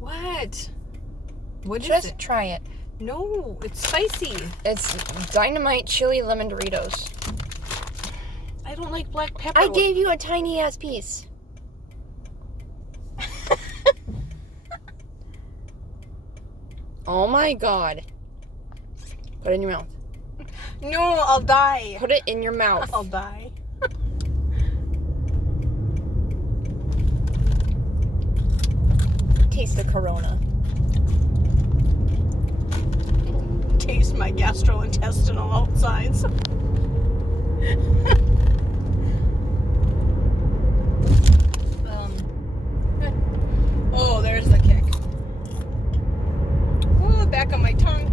What? What is Just it? try it. No, it's spicy. It's Dynamite Chili Lemon Doritos. I don't like black pepper. I gave you a tiny ass piece. Oh my god. Put it in your mouth. No, I'll die. Put it in your mouth. I'll die. Taste the Corona. Taste my gastrointestinal outsides. Oh, there's the kick. Oh, the back of my tongue.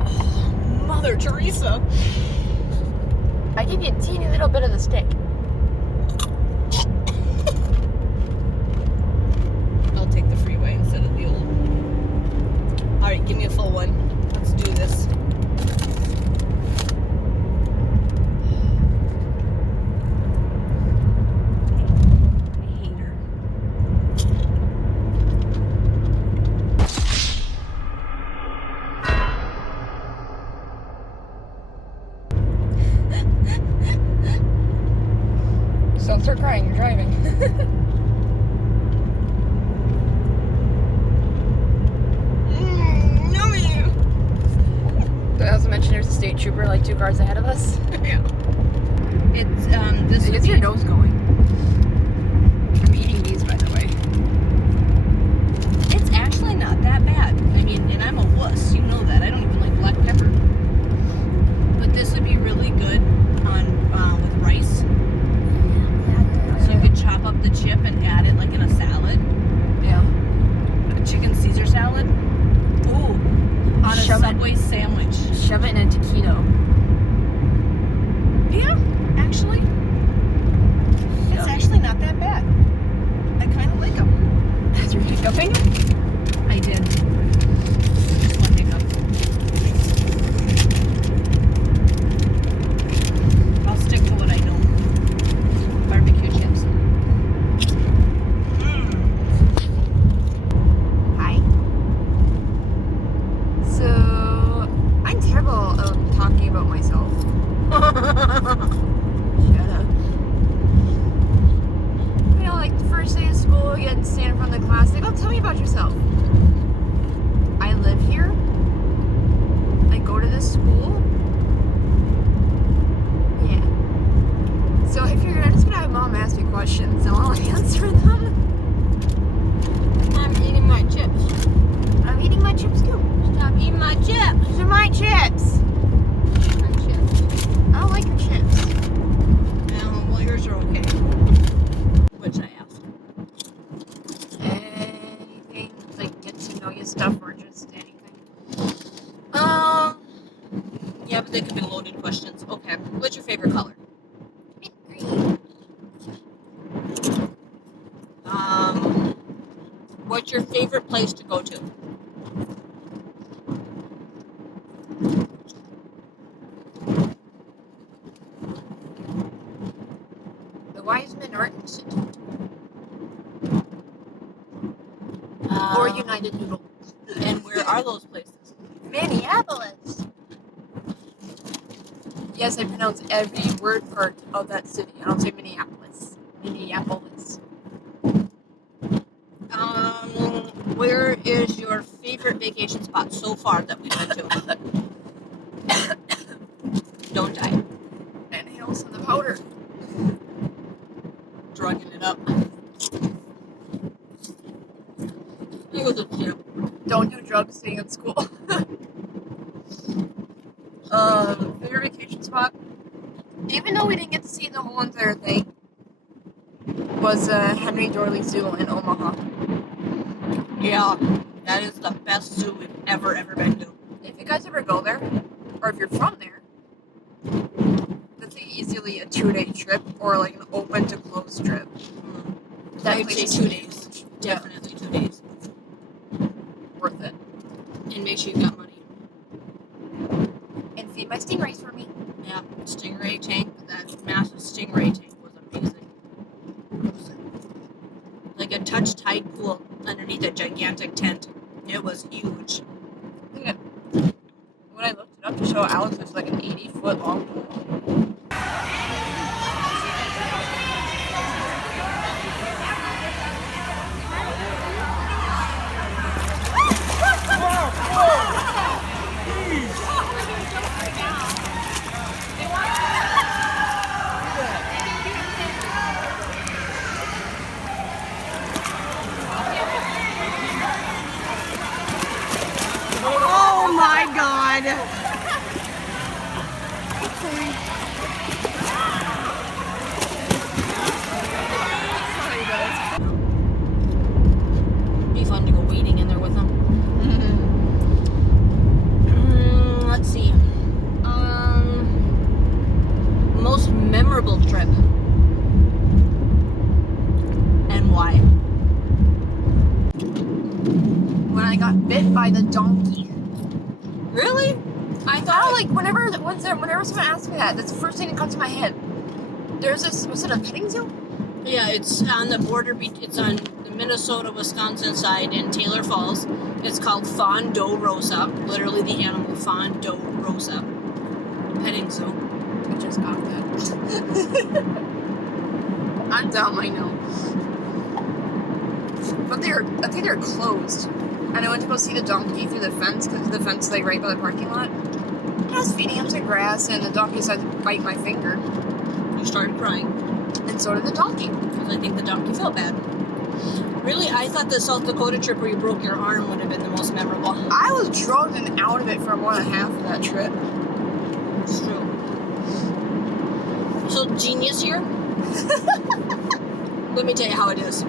Oh, Mother Teresa. I give you a teeny little bit of the stick. I'll take the freeway instead of the old. Alright, give me a full one. Let's do this. I hate her. So don't start crying, you're driving. Did I also mention there's a state trooper like 2 cars ahead of us? Yeah. It's this Is your nose going? I'm eating these, by the way. It's actually not that bad. I mean, and I'm a wuss. You know that. I don't even like black pepper. But this would be really good on with rice. So you could chop up the chip and add it like in a salad. Yeah. A chicken Caesar salad. Ooh. On a Subway sandwich. Shove it in a taquito. Yeah, actually. It's actually not that bad. I kind of like them. Is your hiccuping? I did. Just one hiccup. I'll stick to what I know. Barbecue chips. Hi. So, I'm terrible at talking about myself. Shut up. You know, like the first day of school, you get to stand in front of the class. Like, oh, tell me about yourself. I live here. I go to this school. Yeah. So I figured I'm just gonna have Mom ask me questions and I'll answer them. I'm eating my chips. I'm eating my chips too. Stop eating my chips. These are my chips. My chips. I don't like your chips. Well, yours are okay. Which I asked. Anything like get to know you stuff or just anything? Yeah, but they could be loaded questions. Okay. What's your favorite color? Green. What's your favorite place to go to? The Wiseman Art Institute. Or United Noodle. And where are those places? Minneapolis. Yes, I pronounce every word part of that city. I don't say Minneapolis. Minneapolis. Where is your favorite vacation spot so far that we've been to? Don't die. And Hills and the Powder. Drugging it up. He was a chip. Don't do drugs staying at school. Favorite vacation spot? Even though we didn't get to see the whole entire thing, was Henry Dorley Zoo in Omaha. Yeah, that is the best zoo we've ever been to. If you guys ever go there, or if you're from there, the That's like easily a 2-day trip or like an open to close trip. That I'd place say is 2 huge. days. Definitely 2 days. Worth it. And make sure you got money. And feed my stingrays for me. Yeah, stingray tank. That massive stingray tank was amazing. Like a touch tide pool underneath a gigantic tent. It was huge. Yeah. When I looked it up to show Alex, it was like an 80-foot long pool. Oh my god! Be fun to go wading in there with them. Let's see. Most memorable trip. And why? When I got bit by the donkey. Really? I I thought don't like whenever someone asks me that, that's the first thing that comes to my head. There's this, was it a petting zoo? Yeah, it's on the border. It's on the Minnesota-Wisconsin side in Taylor Falls. It's called Fawn Doe Rosa. Literally the animal Fawn Doe Rosa. Petting zoo. I just got that. I'm dumb, I know. But I think they're closed. And I went to go see the donkey through the fence, because the fence is like right by the parking lot. And I was feeding him some grass, and the donkey decided to bite my finger. You started crying And so did the donkey. because I think the donkey felt bad. Really, I thought the South Dakota trip where you broke your arm would have been the most memorable. I was drugged and out of it for 1.5 of that trip. It's true. So Genius here. Let me tell you how it is.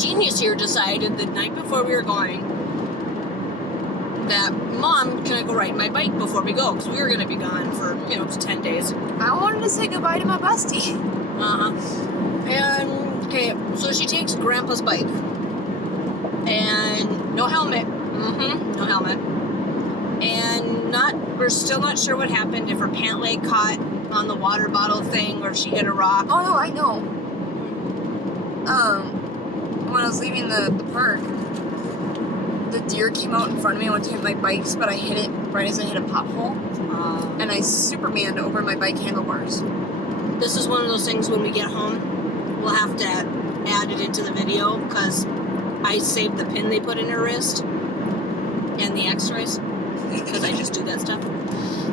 Genius here decided the night before we were going that, Mom, can I go ride my bike before we go? Because we were going to be gone for, 10 days. I wanted to say goodbye to my bestie. And, okay, so she takes Grandpa's bike. And no helmet. No helmet. And we're still not sure what happened, if her pant leg caught on the water bottle thing or if she hit a rock. Oh no, I know. When I was leaving the park, the deer came out in front of me. I went to hit my bikes, but I hit it right as I hit a pothole. And I Supermaned over my bike handlebars. This is one of those things when we get home, we'll have to add it into the video because I saved the pin they put in her wrist and the x-rays because I just do that stuff.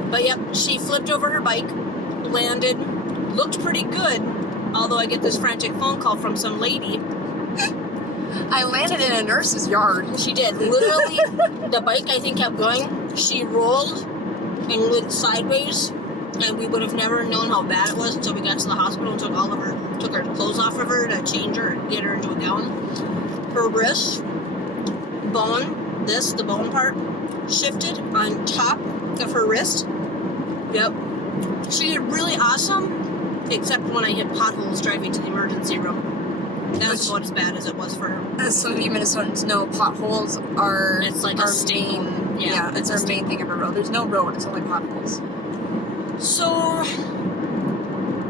But yep, she flipped over her bike, landed, looked pretty good, although I get this frantic phone call from some lady. I landed in a nurse's yard. She did. Literally, the bike, I think, kept going. She rolled and went sideways, and we would have never known how bad it was until we got to the hospital and took her clothes off of her to change her and get her into a gown. Her wrist, bone, the bone part, shifted on top of her wrist. Yep. She did really awesome, except when I hit potholes driving to the emergency room. That's about as bad as it was for her. As some of you Minnesotans know, potholes are It's like a our stain. main. Yeah, It's it's a our main thing of a road. There's no road; it's only potholes. So,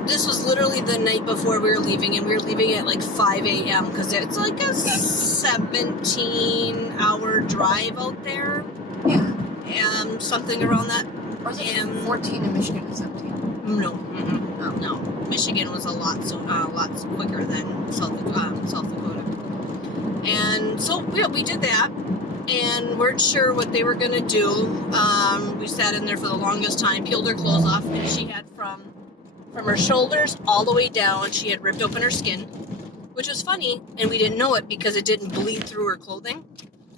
this was literally the night before we were leaving, and we were leaving at like 5 a.m. because it's like a 17-hour drive out there. Yeah. Something around that. Or is it 14 in Michigan and 17? No. No. Michigan was a lot quicker than South Dakota. And so, yeah, we did that. And weren't sure what they were going to do. We sat in there for the longest time, peeled her clothes off, and she had from her shoulders all the way down, she had ripped open her skin, which was funny, and we didn't know it because it didn't bleed through her clothing.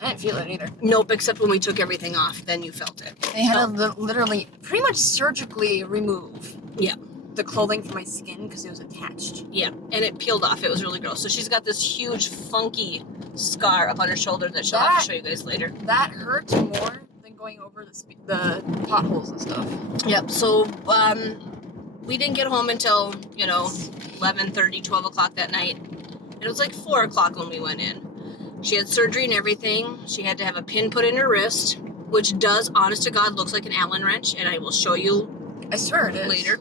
I didn't feel it either. Nope, except when we took everything off, then you felt it. They had to literally, pretty much surgically remove Yeah. the clothing from my skin because it was attached. Yeah, and it peeled off. It was really gross. So she's got this huge, funky scar up on her shoulder that she'll have to show you guys later. That hurt more than going over the potholes and stuff. Yep, so we didn't get home until, 11:30, 12 o'clock that night. It was like 4 o'clock when we went in. She had surgery and everything. She had to have a pin put in her wrist, which does, honest to God, looks like an Allen wrench, and I will show you I swear it is. later.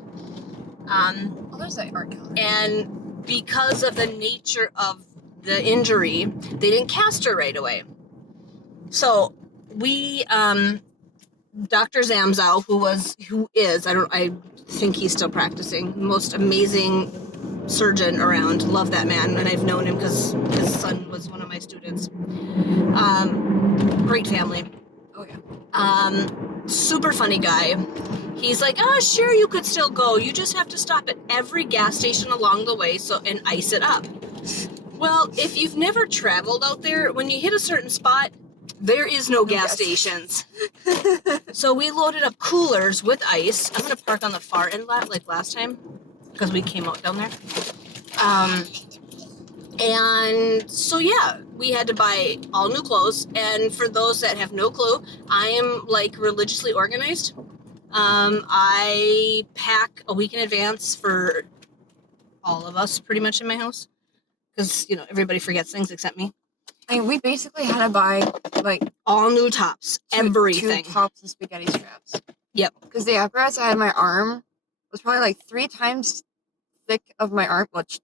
Oh, there's that art gallery. And because of the nature of the injury, they didn't cast her right away. So we, Dr. Zamzow, who is, I think he's still practicing, most amazing surgeon around. Love that man, and I've known him because his son was one of my students. Great family. Oh yeah. Super funny guy. He's like, sure, you could still go. You just have to stop at every gas station along the way and ice it up. Well, if you've never traveled out there, when you hit a certain spot, there is no gas stations. So we loaded up coolers with ice. I'm going to park on the far end lot like last time because we came out down there. And so, yeah, we had to buy all new clothes. And for those that have no clue, I am like religiously organized. I pack a week in advance for all of us pretty much in my house because, everybody forgets things except me. I mean, we basically had to buy like all new tops, everything. 2 tops and spaghetti straps. Yep. Because the apparatus I had in my arm was probably like 3 times thick of my arm, which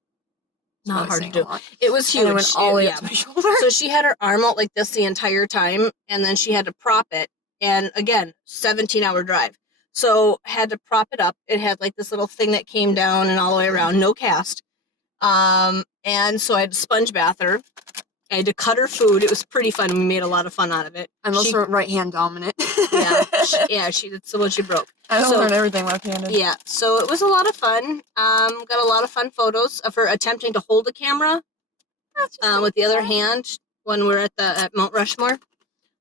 not hard to do. It was huge. And it went all the way up to my shoulder. So she had her arm out like this the entire time, and then she had to prop it. And again, 17-hour drive. So had to prop it up. It had like this little thing that came down and all the way around, no cast. And so I had to sponge bath her. I had to cut her food. It was pretty fun. We made a lot of fun out of it. I'm also right hand dominant. That's what she broke. I don't learn everything left-handed. Yeah, so it was a lot of fun. Got a lot of fun photos of her attempting to hold the camera with the other hand when we're at Mount Rushmore.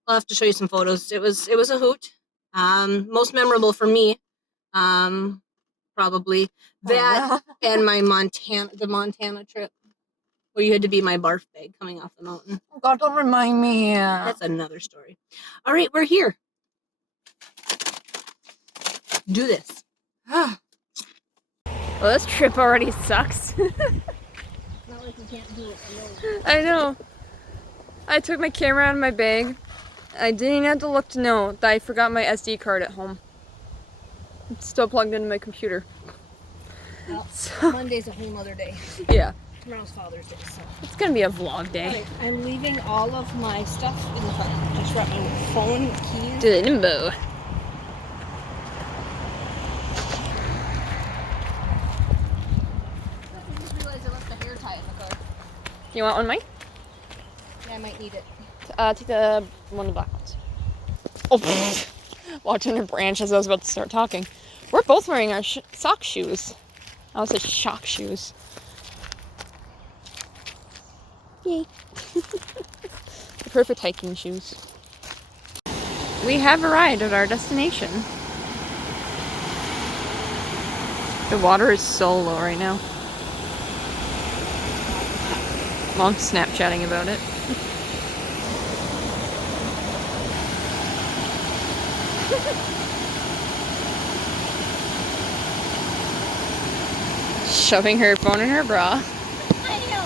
I'll have to show you some photos. It was a hoot. Most memorable for me, probably that and my Montana trip, where you had to be my barf bag coming off the mountain. Oh God, don't remind me. That's another story. All right, we're here. Do this. Well, this trip already sucks. Not like you can't do it alone. I know. I took my camera out of my bag. I didn't even have to look to know that I forgot my SD card at home. It's still plugged into my computer. Well, Monday's a whole nother day. Yeah. Tomorrow's Father's Day, so. It's gonna be a vlog day. Right, I'm leaving all of my stuff in the car. Just brought my phone, keys. To the limbo. I just realized I left the hair tie in the car. You want one, Mike? Yeah, I might need it. Take the one of the black ones. Oh, walked under a branch as I was about to start talking. We're both wearing our sock shoes. I was shock shoes. Yay. The perfect hiking shoes. We have arrived at our destination. The water is so low right now. Mom's Snapchatting about it. Shoving her phone in her bra. I know.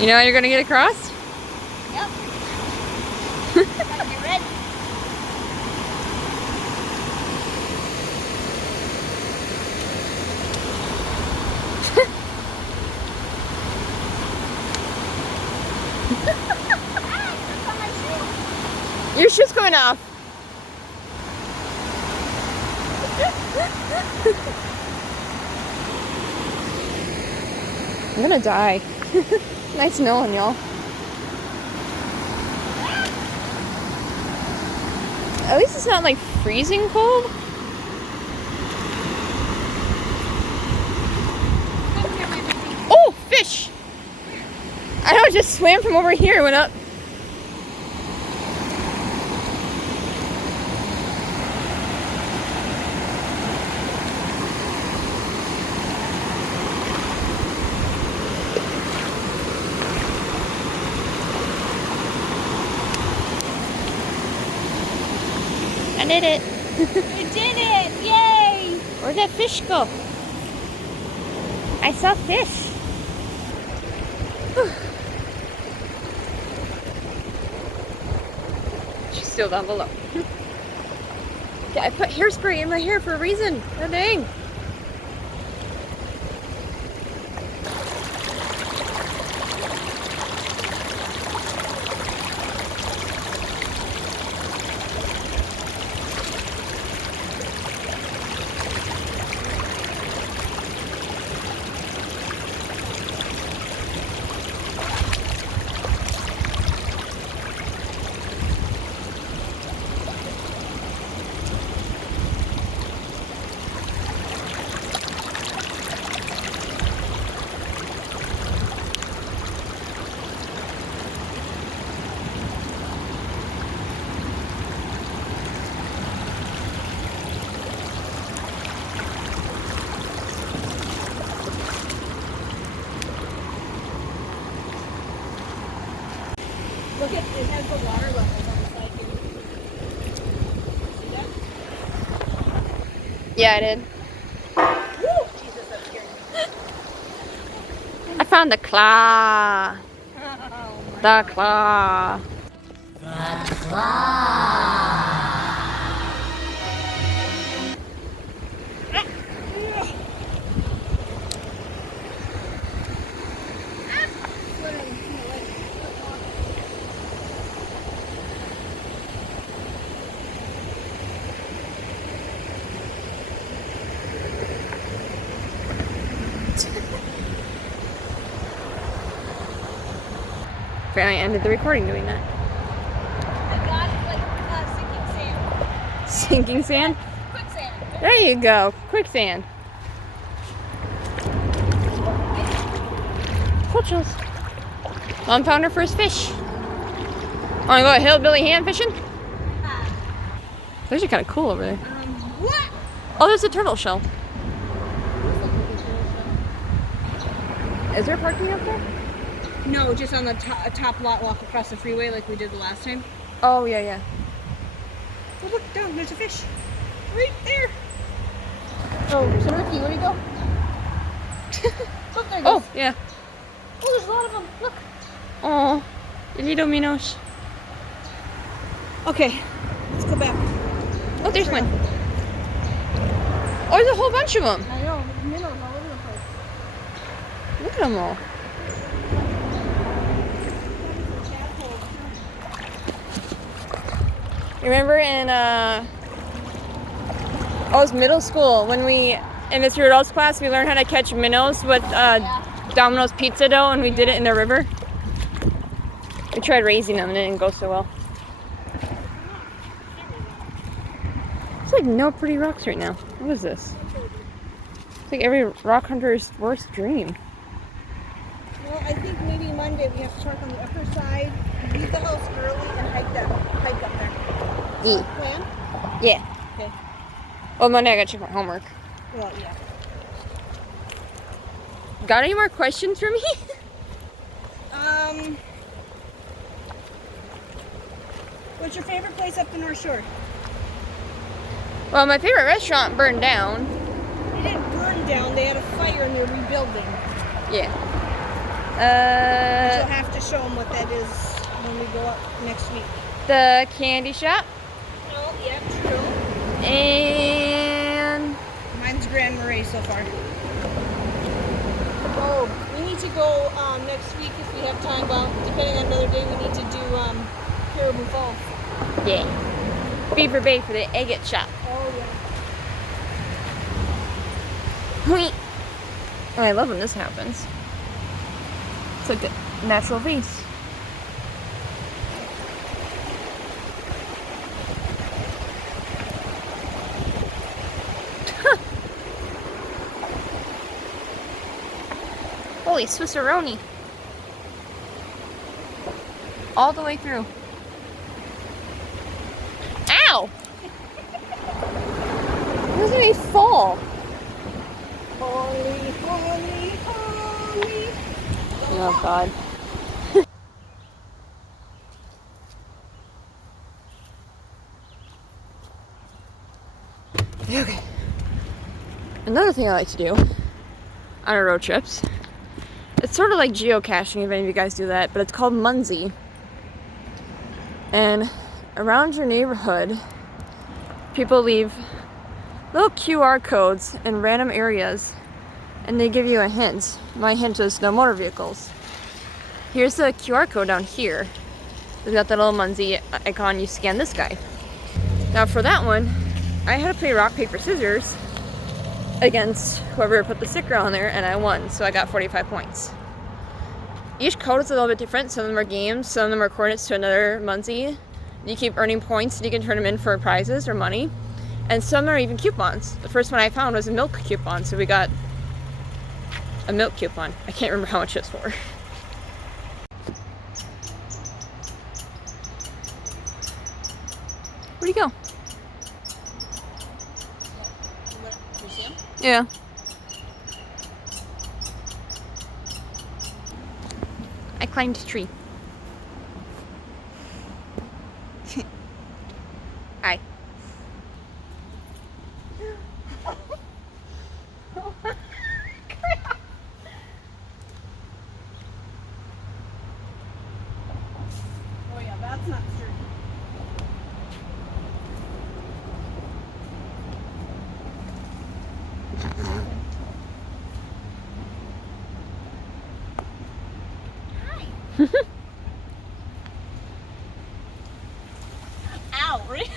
You know how you're gonna get across? Yep. Gotta get ready. Your shoe's coming off. I'm gonna die. Nice knowing y'all. At least it's not like freezing cold. Oh, fish! I know, it just swam from over here and went up. did it. We did it! Yay! Where'd that fish go? I saw fish. She's still down below. Yeah, I put hairspray in my hair for a reason. Oh, dang. Look at it has the water levels on the side here. See that? Yeah, I did. Woo! Jesus, that scared me. I found the claw. Oh my. The claw. Apparently I ended the recording doing that. I got like Sinking sinking sand. sand? Quicksand. There you go. Quicksand. Cool chills. Mom found her first fish. Wanna go hillbilly hand fishing? Those are kind of cool over there. What? Oh, there's a turtle shell. Is there parking up there? No, just on the top lot, walk across the freeway like we did the last time. Oh, yeah, yeah. Oh, look down, there's a fish. Right there. Oh, there's a Ricky, where'd he go? Look, there he goes. Oh, yeah. Oh, there's a lot of them. Look. Oh, little minnows. Okay, let's go back. Oh, there's one. Oh, there's a whole bunch of them. I know, there's minnows all over the place. Look at them all. Remember in it was middle school when we in Mr. Rudolph's class we learned how to catch minnows with Domino's pizza dough, and we did it in the river. We tried raising them and it didn't go so well. It's like no pretty rocks right now. What is this? It's like every rock hunter's worst dream. Well, I think maybe Monday we have to park on the upper side, leave the house early, and hike up there. Yeah. Plan? Yeah. Okay. Well, Monday I gotta check my homework. Well, yeah. Got any more questions for me? What's your favorite place up the North Shore? Well, my favorite restaurant burned down. It didn't burn down. They had a fire and they're rebuilding. Yeah. You'll have to show them what that is when we go up next week. The candy shop. Oh, yeah, true. And Mine's Grand Marais so far. Oh, we need to go next week if we have time. Well, depending on another day, we need to do Caribou Falls. yeah, Beaver Bay for the agate shop. Oh, Oh, I love when this happens. It's like the natural face. Holy Swisseroni. All the way through. Ow! This made me fall. Holy, holy, holy. Oh God. Okay. Another thing I like to do on our road trips, it's sort of like geocaching if any of you guys do that, but it's called Munzie. And around your neighborhood, people leave little QR codes in random areas and they give you a hint. My hint is no motor vehicles. Here's the QR code down here. They've got that little Munzie icon. You scan this guy. Now for that one, I had to play rock, paper, scissors against whoever put the sticker on there, and I won, so I got 45 points. Each code is a little bit different. Some of them are games, some of them are coordinates to another Munzie. You keep earning points and you can turn them in for prizes or money. And some are even coupons. The first one I found was a milk coupon, so we got a milk coupon. I can't remember how much it's for. Where'd he go? You see him? Yeah. I climbed a tree. Hi. Oh yeah, that's not true. Ow, right?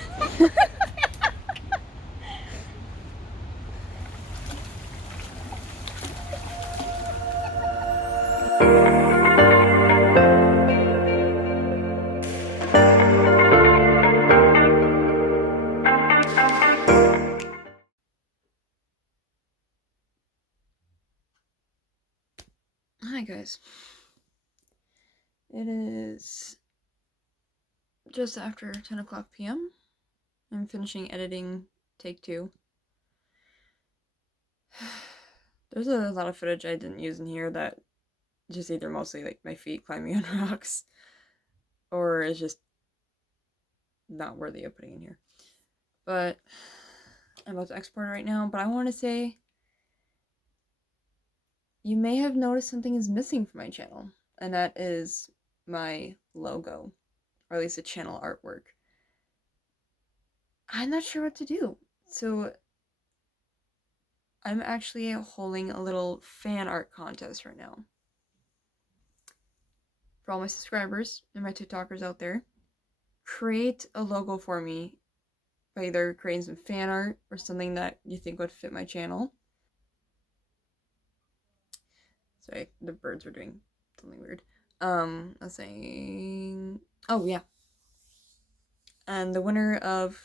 Hi guys. It is just after 10 o'clock p.m. I'm finishing editing take 2. There's a lot of footage I didn't use in here that just either mostly like my feet climbing on rocks or is just not worthy of putting in here. But I'm about to export it right now, but I want to say you may have noticed something is missing from my channel, and that is my logo, or at least the channel artwork. I'm not sure what to do, so I'm actually holding a little fan art contest right now. For all my subscribers and my TikTokers out there, create a logo for me by either creating some fan art or something that you think would fit my channel. Sorry, the birds were doing something weird. I was saying, oh yeah. And the winner of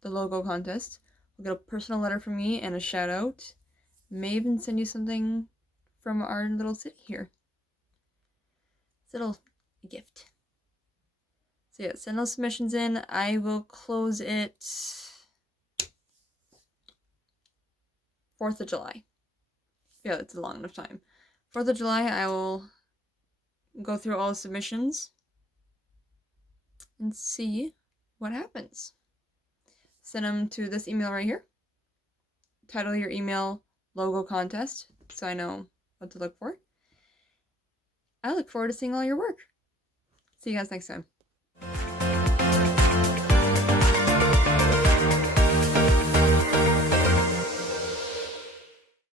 the logo contest will get a personal letter from me and a shout out. May even send you something from our little city here. It's a little gift. So yeah, send those submissions in. I will close it 4th of July. Yeah, it's a long enough time. 4th of July, I will go through all the submissions and see what happens. Send them to this email right here. Title your email logo contest so I know what to look for. I look forward to seeing all your work. See you guys next time.